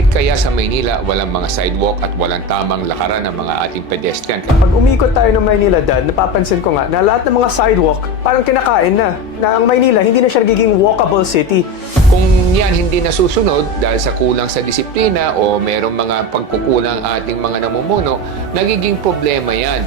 Bakit kaya sa Maynila walang mga sidewalk at walang tamang lakaran ng mga ating pedestrian? Pag umikot tayo ng Maynila, Dad, napapansin ko nga na lahat ng mga sidewalk parang kinakain na. Na ang Maynila, hindi na siya nagiging walkable city. Kung yan hindi nasusunod dahil sa kulang sa disiplina o merong mga pagkukulang ating mga namumuno, nagiging problema yan.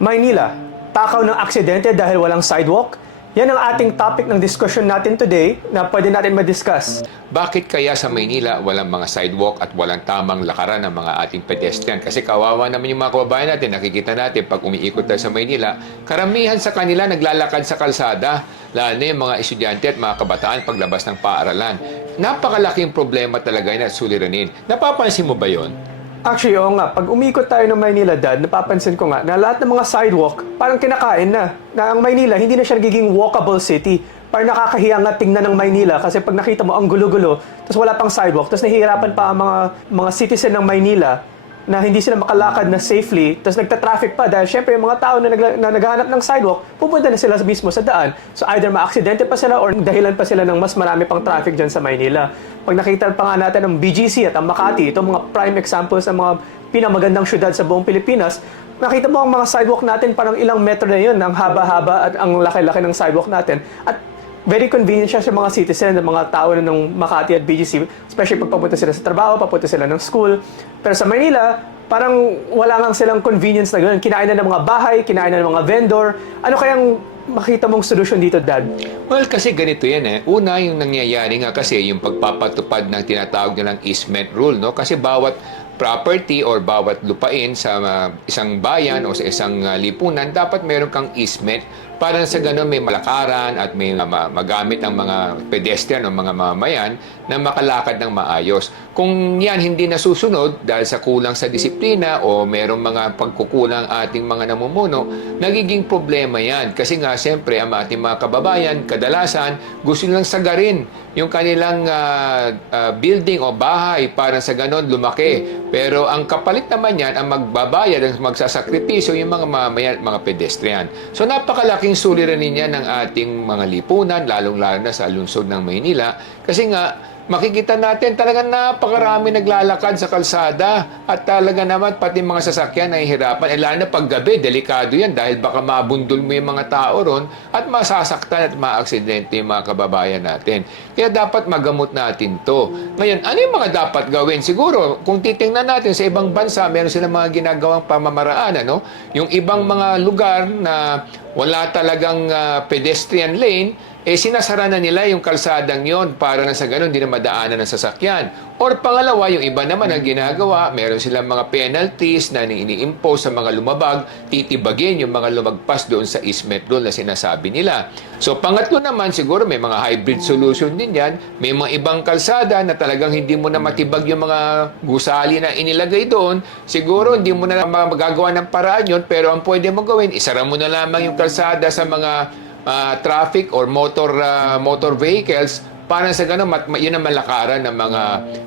Maynila, takaw ng aksidente dahil walang sidewalk? Yan ang ating topic ng discussion natin today na pwede natin ma-discuss. Bakit kaya sa Maynila walang mga sidewalk at walang tamang lakaran ng mga ating pedestrian? Kasi kawawa naman yung mga kababayan natin, nakikita natin pag umiikot tayo sa Maynila, karamihan sa kanila naglalakad sa kalsada, lalo na yung mga estudyante at mga kabataan paglabas ng paaralan. Napakalaking problema talaga at suliranin. Napapansin mo ba yon? Actually, oo nga. Pag umikot tayo ng Maynila, Dad, napapansin ko nga na lahat ng mga sidewalk parang kinakain na. Na ang Maynila, hindi na siya nagiging walkable city. Parang nakakahiya nga tingnan ng Maynila kasi pag nakita mo ang gulo-gulo, tapos wala pang sidewalk, tapos nahihirapan pa ang mga, mga citizen ng Maynila na hindi sila makalakad na safely, tapos nagta-traffic pa dahil syempre yung mga tao na, nagla- na naghahanap ng sidewalk, pupunta na sila mismo sa daan. So either ma-aksidente pa sila or dahilan pa sila ng mas marami pang traffic dyan sa Maynila. Pag nakita pa nga natin ang BGC at ang Makati, itong mga prime examples ng mga pinamagandang syudad sa buong Pilipinas, nakita mo ang mga sidewalk natin parang ilang metro na yun, ang haba-haba at ang laki-laki ng sidewalk natin. At very convenient siya sa mga citizen, ng mga tao na ng Makati at BGC, especially pag papunta sila sa trabaho, papunta sila ng school. Pero sa Manila, parang wala nga silang convenience na gano'n. Kinain na ng mga bahay, kinain na ng mga vendor. Ano kayang makita mong solusyon dito, Dad? Well, kasi ganito yan eh. Una, yung nangyayari nga kasi yung pagpapatupad ng tinatawag nilang easement rule, no? Kasi bawat property or bawat lupain sa uh, isang bayan o sa isang uh, lipunan, dapat meron kang easement para sa ganun may malakaran at may uh, ma- magamit ang mga pedestrian o mga mamayan na makalakad ng maayos. Kung yan hindi nasusunod dahil sa kulang sa disiplina o merong mga pagkukulang ating mga namumuno, nagiging problema yan. Kasi nga, siyempre, ang ating mga kababayan, kadalasan, gusto nilang sagarin yung kanilang ah, ah, building o bahay para sa ganon lumaki. Pero ang kapalit naman yan, ang magbabayad, ang magsasakripisyo, yung mga mamayan, mga pedestrian. So napakalaking suliranin yan ng ating mga lipunan, lalong-lalo na sa lungsod ng Maynila. Kasi nga, makikita natin talagang napakarami naglalakad sa kalsada at talaga naman pati mga sasakyan nahihirapan. Eh lalo na pag gabi, delikado yan dahil baka mabundol mo yung mga tao ron at masasaktan at maaksidente yung mga kababayan natin. Kaya dapat magamot natin to. Ngayon, ano yung mga dapat gawin? Siguro, kung titingnan natin sa ibang bansa, meron silang mga ginagawang pamamaraan. Ano? Yung ibang mga lugar na wala talagang ah, pedestrian lane, eh sinasara na nila yung kalsadang yon para na sa ganun hindi na madaanan ng sasakyan. Or pangalawa, yung iba naman ang ginagawa, meron silang mga penalties na ini-impose sa mga lumabag, titibagin yung mga lumagpas doon sa easement doon na sinasabi nila. So pangatlo naman, siguro may mga hybrid solution din yan. May mga ibang kalsada na talagang hindi mo na matibag yung mga gusali na inilagay doon. Siguro hindi mo na magagawa ng paraan yun, pero ang pwede mo gawin, isara mo na lamang yung kalsada sa mga ah, traffic or motor ah, motor vehicles para sa ganun, mat, ma- yun ang malakaran ng mga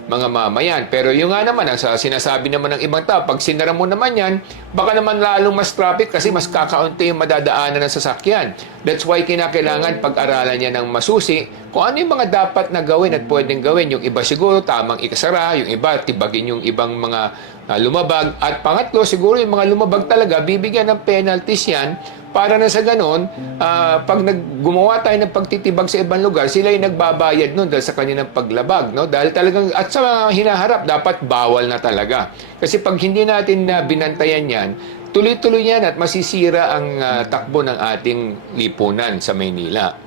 mga mamayan. Pero yung nga naman, ang sa sinasabi naman ng ibang tao, pag sinara mo naman yan, baka naman lalong mas traffic kasi mas kakaunti yung madadaanan ng sasakyan. That's why kinakailangan pag-aralan niya ng masusi kung ano yung mga dapat na gawin at pwedeng gawin. Yung iba siguro tamang ikasara, yung iba tibagin yung ibang mga ah, lumabag. At pangatlo, siguro yung mga lumabag talaga, bibigyan ng penalties yan para na sa ganon, ah, pag nag, gumawa tayo ng pagtitibag sa ibang lugar, sila yung nagbabayad nun dahil sa kanilang paglabag. No? Dahil talagang, at sa mga hinaharap, dapat bawal na talaga. Kasi pag hindi natin na binantayan yan, tuloy-tuloy yan at masisira ang ah, takbo ng ating lipunan sa Maynila.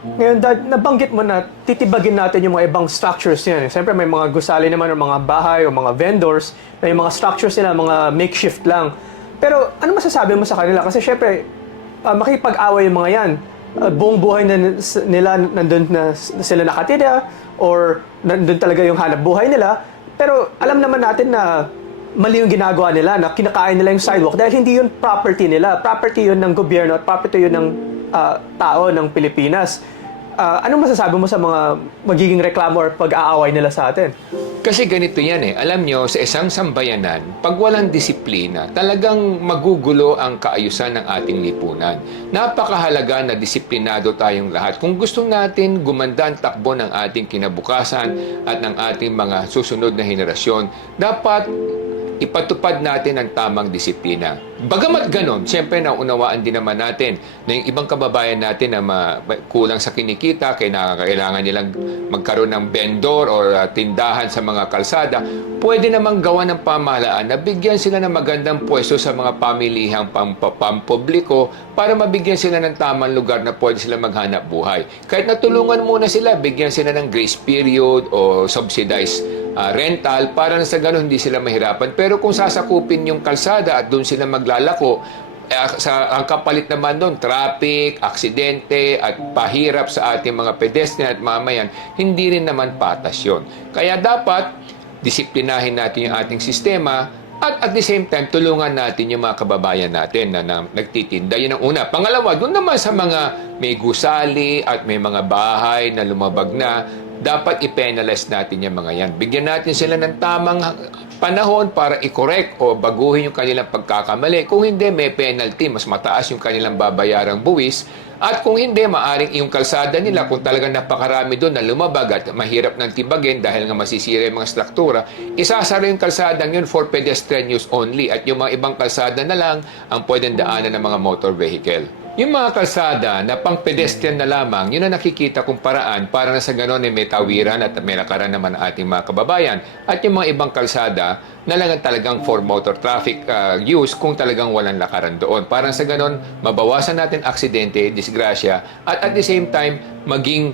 Ngayon, Dad, nabanggit mo na titibagin natin yung mga ibang structures yan. Siyempre, may mga gusali naman o mga bahay o mga vendors na yung mga structures nila, mga makeshift lang. Pero ano masasabi mo sa kanila? Kasi syempre, uh, makipag-away yung mga yan. Uh, buong buhay na nila nandun na sila nakatira or nandun talaga yung hanap buhay nila. Pero alam naman natin na mali yung ginagawa nila, na kinakain nila yung sidewalk dahil hindi yun property nila. Property yun ng gobyerno at property yun ng ah, tao ng Pilipinas. Ah, anong masasabi mo sa mga magiging reklamo or pag-aaway nila sa atin? Kasi ganito yan eh. Alam nyo, sa isang sambayanan, pag walang disiplina, talagang magugulo ang kaayusan ng ating lipunan. Napakahalaga na disiplinado tayong lahat. Kung gusto natin gumanda ang takbo ng ating kinabukasan at ng ating mga susunod na henerasyon, dapat ipatupad natin ang tamang disiplina. Bagamat ganon, siyempre naunawaan din naman natin na yung ibang kababayan natin na kulang sa kinikita, kaya kailangan nilang magkaroon ng vendor or uh, tindahan sa mga kalsada, pwede namang gawa ng pamahalaan na bigyan sila ng magandang pwesto sa mga pamilihang pam- pampubliko para mabigyan sila ng tamang lugar na pwede sila maghanap buhay. Kahit natulungan muna sila, bigyan sila ng grace period o subsidized ah, rental para na sa ganun hindi sila mahirapan. Pero kung sasakupin yung kalsada at doon sila maglalako, eh, sa ang kapalit naman doon, traffic, aksidente at pahirap sa ating mga pedestrian at mamayan, hindi rin naman patas yun. Kaya dapat disiplinahin natin yung ating sistema at at the same time, tulungan natin yung mga kababayan natin na, na nagtitinda. Yun ang una. Pangalawa, doon naman sa mga may gusali at may mga bahay na lumabag na, dapat i-penalize natin yung mga yan. Bigyan natin sila ng tamang panahon para i-correct o baguhin yung kanilang pagkakamali. Kung hindi, may penalty. Mas mataas yung kanilang babayarang buwis. At kung hindi, maaring yung kalsada nila, kung talagang napakarami doon na lumabag at mahirap ng tibagin dahil nga masisira yung mga struktura, isasara yung kalsada yun for pedestrian use only at yung mga ibang kalsada na lang ang pwedeng daanan ng mga motor vehicle. Yung mga kalsada na pang pedestrian na lamang, yun ang nakikita kong paraan para na sa ganon ay may tawiran at may lakaran naman ang ating mga kababayan. At yung mga ibang kalsada na lang ang talagang for motor traffic uh, use kung talagang walang lakaran doon. Para sa ganon, mabawasan natin aksidente, disgrasya, at at the same time, maging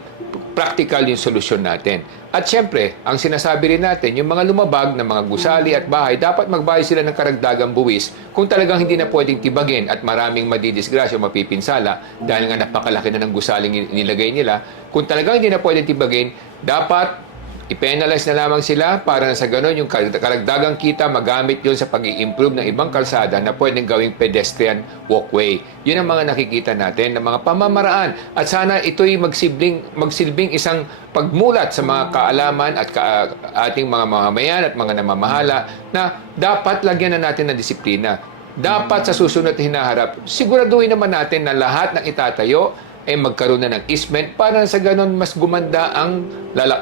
practical yung solusyon natin. At syempre, ang sinasabi rin natin, yung mga lumabag na mga gusali at bahay, dapat magbayad sila ng karagdagang buwis kung talagang hindi na pwedeng tibagin at maraming madidisgrasya o mapipinsala dahil nga napakalaki na ng gusaling nilagay nila. Kung talagang hindi na pwedeng tibagin, dapat i-penalize na lamang sila para sa ganon yung karagdagang kita magamit yun sa pag improve ng ibang kalsada na pwedeng gawing pedestrian walkway. Yun ang mga nakikita natin ng mga pamamaraan. At sana ito'y magsilbing, magsilbing isang pagmulat sa mga kaalaman at ka, ating mga mamamayan at mga namamahala na dapat lagyan na natin ng disiplina. Dapat sa susunod na hinaharap, siguraduhin naman natin na lahat ng itatayo ay magkaroon na ng easement para sa ganon mas gumanda ang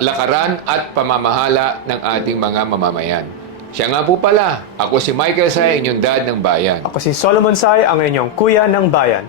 lakaran at pamamahala ng ating mga mamamayan. Siya nga po pala, ako si Michael Say, inyong dad ng bayan. Ako si Solomon Sai, ang inyong kuya ng bayan.